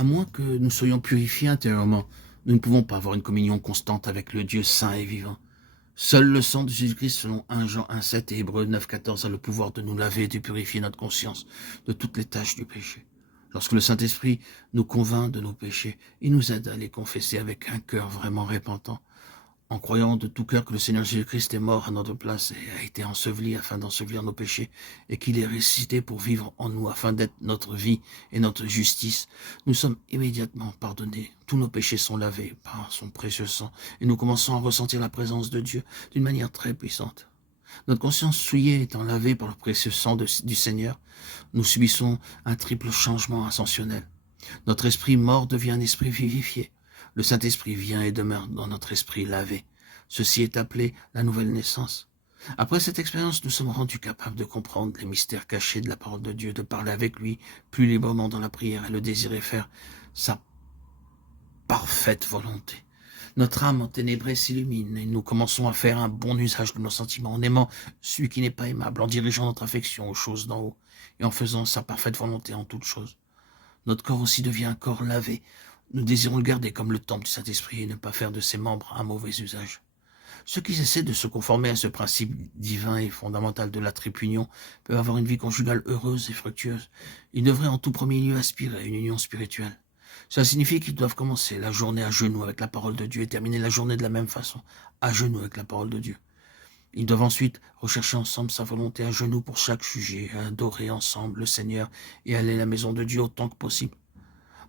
À moins que nous soyons purifiés intérieurement, nous ne pouvons pas avoir une communion constante avec le Dieu saint et vivant. Seul le sang de Jésus-Christ, selon 1 Jean 1,7 et Hébreux 9,14, a le pouvoir de nous laver et de purifier notre conscience de toutes les tâches du péché. Lorsque le Saint-Esprit nous convainc de nos péchés, il nous aide à les confesser avec un cœur vraiment repentant, en croyant de tout cœur que le Seigneur Jésus-Christ est mort à notre place et a été enseveli afin d'ensevelir nos péchés, et qu'il est ressuscité pour vivre en nous afin d'être notre vie et notre justice, nous sommes immédiatement pardonnés. Tous nos péchés sont lavés par son précieux sang, et nous commençons à ressentir la présence de Dieu d'une manière très puissante. Notre conscience souillée étant lavée par le précieux sang du Seigneur, nous subissons un triple changement ascensionnel. Notre esprit mort devient un esprit vivifié. Le Saint-Esprit vient et demeure dans notre esprit lavé. Ceci est appelé la nouvelle naissance. Après cette expérience, nous sommes rendus capables de comprendre les mystères cachés de la parole de Dieu, de parler avec lui plus librement dans la prière et le désirer faire sa parfaite volonté. Notre âme enténébrée s'illumine et nous commençons à faire un bon usage de nos sentiments en aimant celui qui n'est pas aimable, en dirigeant notre affection aux choses d'en haut et en faisant sa parfaite volonté en toutes choses. Notre corps aussi devient un corps lavé. Nous désirons le garder comme le temple du Saint-Esprit et ne pas faire de ses membres un mauvais usage. Ceux qui essaient de se conformer à ce principe divin et fondamental de la triple union peuvent avoir une vie conjugale heureuse et fructueuse. Ils devraient en tout premier lieu aspirer à une union spirituelle. Cela signifie qu'ils doivent commencer la journée à genoux avec la parole de Dieu et terminer la journée de la même façon, à genoux avec la parole de Dieu. Ils doivent ensuite rechercher ensemble sa volonté à genoux pour chaque sujet, adorer ensemble le Seigneur et aller à la maison de Dieu autant que possible.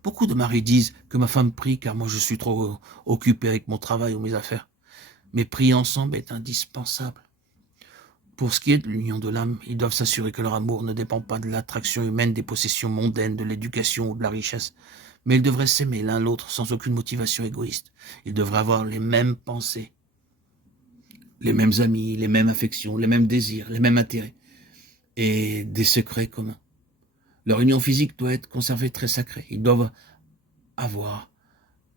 Beaucoup de maris disent que ma femme prie car moi je suis trop occupé avec mon travail ou mes affaires. Mais prier ensemble est indispensable. Pour ce qui est de l'union de l'âme, ils doivent s'assurer que leur amour ne dépend pas de l'attraction humaine, des possessions mondaines, de l'éducation ou de la richesse. Mais ils devraient s'aimer l'un l'autre sans aucune motivation égoïste. Ils devraient avoir les mêmes pensées, les mêmes amis, les mêmes affections, les mêmes désirs, les mêmes intérêts et des secrets communs. Leur union physique doit être conservée très sacrée. Ils doivent avoir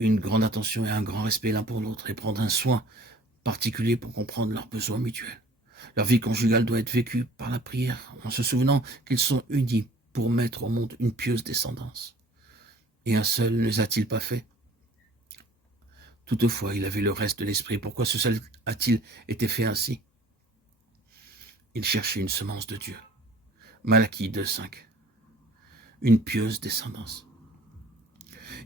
une grande attention et un grand respect l'un pour l'autre et prendre un soin particulier pour comprendre leurs besoins mutuels. Leur vie conjugale doit être vécue par la prière, en se souvenant qu'ils sont unis pour mettre au monde une pieuse descendance. Et un seul ne les a-t-il pas fait? Toutefois, il avait le reste de l'esprit. Pourquoi ce seul a-t-il été fait ainsi? Il cherchait une semence de Dieu. Malachie 2,5. Une pieuse descendance.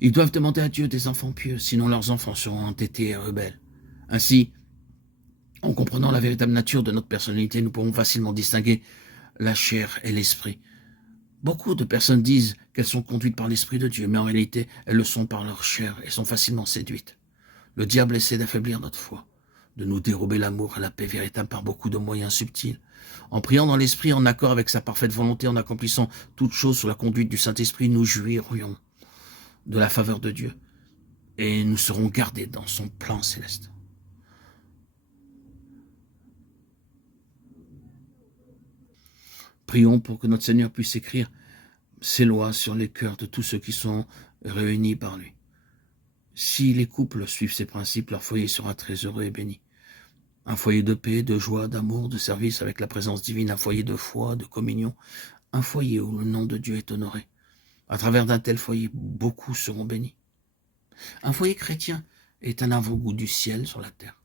Ils doivent demander à Dieu des enfants pieux, sinon leurs enfants seront entêtés et rebelles. Ainsi, en comprenant la véritable nature de notre personnalité, nous pouvons facilement distinguer la chair et l'esprit. Beaucoup de personnes disent qu'elles sont conduites par l'Esprit de Dieu, mais en réalité, elles le sont par leur chair et sont facilement séduites. Le diable essaie d'affaiblir notre foi, de nous dérober l'amour et la paix véritable par beaucoup de moyens subtils. En priant dans l'Esprit, en accord avec sa parfaite volonté, en accomplissant toutes choses sous la conduite du Saint-Esprit, nous jouirions de la faveur de Dieu et nous serons gardés dans son plan céleste. Prions pour que notre Seigneur puisse écrire ses lois sur les cœurs de tous ceux qui sont réunis par lui. Si les couples suivent ces principes, leur foyer sera très heureux et béni. Un foyer de paix, de joie, d'amour, de service avec la présence divine, un foyer de foi, de communion, un foyer où le nom de Dieu est honoré. À travers d'un tel foyer, beaucoup seront bénis. Un foyer chrétien est un avant-goût du ciel sur la terre.